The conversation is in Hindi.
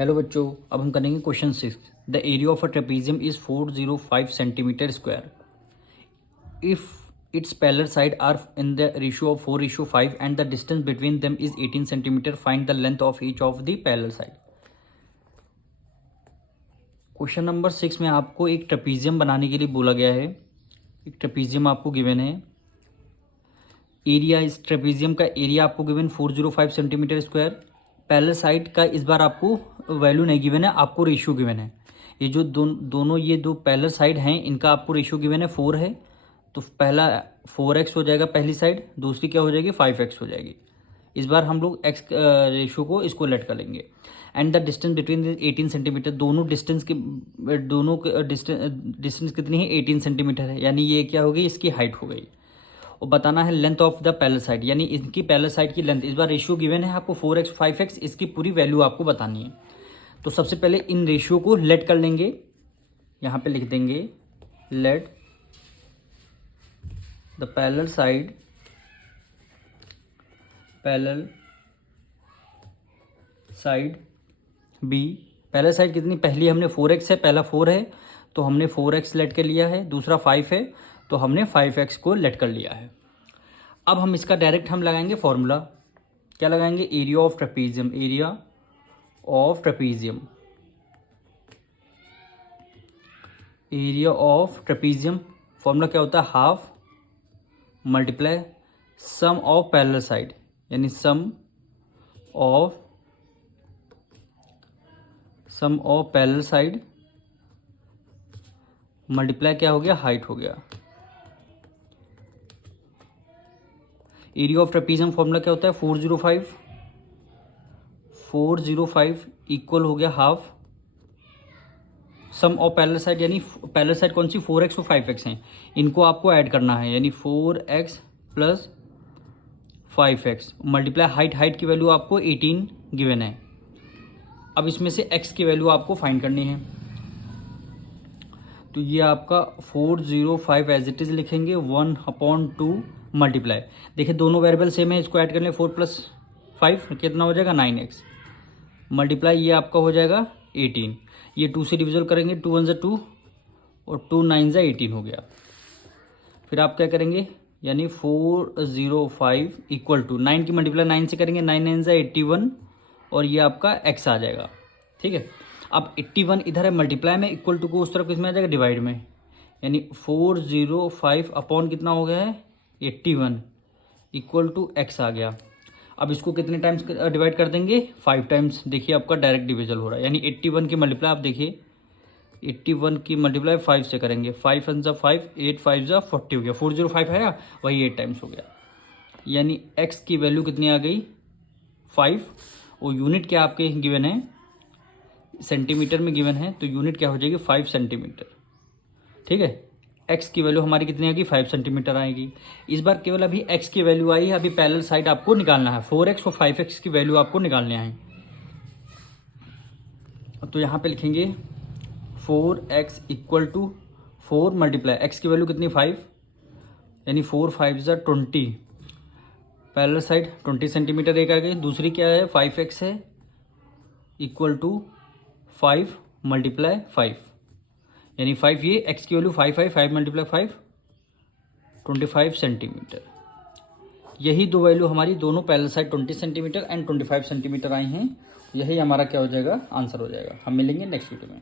हेलो बच्चों, अब हम करेंगे question 6। The area of a trapezium is 405 centimetre square if its parallel side are in the ratio of 4:5 and the distance between them is 18 centimeter. Find the length of each of the parallel side. Question number 6 में आपको एक ट्रेपीजियम बनाने के लिए बोला गया है। एक ट्रेपीजियम आपको गिवन है। एरिया, इस ट्रेपीजियम का एरिया आपको given 405 centimetre square. Parallel side का इस बार आपको वैल्यू नहीं गिवन है, आपको रेशियो गिवन है। ये जो दोनों ये दो पैरेलल साइड हैं, इनका आपको रेशियो गिवन है 4 है। तो पहला 4x हो जाएगा पहली साइड, दूसरी क्या हो जाएगी 5x हो जाएगी। इस बार हम लोग x रेशियो को इसको लेट कर लेंगे। And the distance between 18 centimetre, दोनों डिस्टेंस डिस्टेंस कितनी है 18 सेंटीमीटर है, यानी ये क्या हो गई, इसकी हाइट हो गई। और बताना है length of the parallel side, यानी इनकी पैरेलल साइड की लेंथ। इस बार रेशियो गिवन है आपको 4x 5x, इसकी पूरी वैल्यू आपको बतानी है। तो सबसे पहले इन रेशियो को लेट कर लेंगे। यहाँ पे लिख देंगे let the parallel side be. Parallel side कितनी, पहली हमने 4x है, पहला 4 है तो हमने 4x लेट कर लिया है, दूसरा 5 है तो हमने 5x को लेट कर लिया है। अब हम इसका डायरेक्ट हम लगाएंगे फॉर्मूला। क्या लगाएंगे, area of trapezium. Area of trapezium, area of trapezium formula क्या होता है, half multiply sum of parallel side, यानी sum of parallel side multiply क्या हो गया, हाइट हो गया। एरिया ऑफ ट्रेपीजियम फॉर्मूला क्या होता है, 405 इक्वल हो गया half sum of parallel side, यानी पैरेलल साइड कौन सी 4x और 5x हैं, इनको आपको ऐड करना है, यानी 4x plus 5x multiply height की वैल्यू आपको 18 गिवन है। अब इसमें से x की वैल्यू आपको फाइंड करनी है। तो ये आपका 405 एज इट इज लिखेंगे 1/2 मल्टीप्लाई, देखिए दोनों वेरिएबल सेम है, इसको ऐड कर लें 4 + 5 कितना हो जाएगा 9x मल्टीप्लाई ये आपका हो जाएगा 18। ये 2 से डिविजल करेंगे, 2 1 2 और 2 9 18 हो गया। फिर आप क्या करेंगे, यानी 405 इक्वल टू 9 की मल्टीप्लाई 9 से करेंगे, 9 9 81 और ये आपका x आ जाएगा। ठीक है, अब 81 इधर है मल्टीप्लाई में, इक्वल टू को उस तरफ किसमें आ जाएगा, डिवाइड में, यानी 405 अपॉन कितना हो गया है 81 इक्वल टू x आ गया। अब इसको कितने टाइम्स डिवाइड कर देंगे, 5 टाइम्स। देखिए आपका डायरेक्ट डिविजल हो रहा है, यानी 81 की मल्टीप्लाई आप देखिए 81 की मल्टीप्लाई 5 से करेंगे, 5 1 = 5 8 5 = 40 हो गया। 405 है वही 8 टाइम्स हो गया, यानी x की वैल्यू कितनी आ गई 5। और यूनिट क्या आपके गिवन है, सेंटीमीटर में गिवन है, तो यूनिट क्या हो जाएगी 5 सेंटीमीटर। ठीक है, x की वैल्यू हमारी कितनी आएगी 5 सेंटीमीटर आएगी। इस बार केवल अभी x की वैल्यू आई है, अभी पैरेलल साइड आपको निकालना है, 4x और 5x की वैल्यू आपको निकालने हैं। तो यहाँ पे लिखेंगे 4x equal to 4 multiply x की वैल्यू कितनी 5, यानी 4 5 = 20, पैरेलल साइड 20 सेंटीमीटर एक आ गई। दूसरी क्या है 5x है इक्वल टू 5 मल्टीप्लाई 5, यानी 5 ये x की वैल्यू 5 मल्टीप्लाई 5 25 सेंटीमीटर। यही दो वैल्यू हमारी दोनों parallel side 20 centimeter and 25 centimeter आई हैं। यही हमारा क्या हो जाएगा, आंसर हो जाएगा। हम मिलेंगे नेक्स्ट वीडियो में।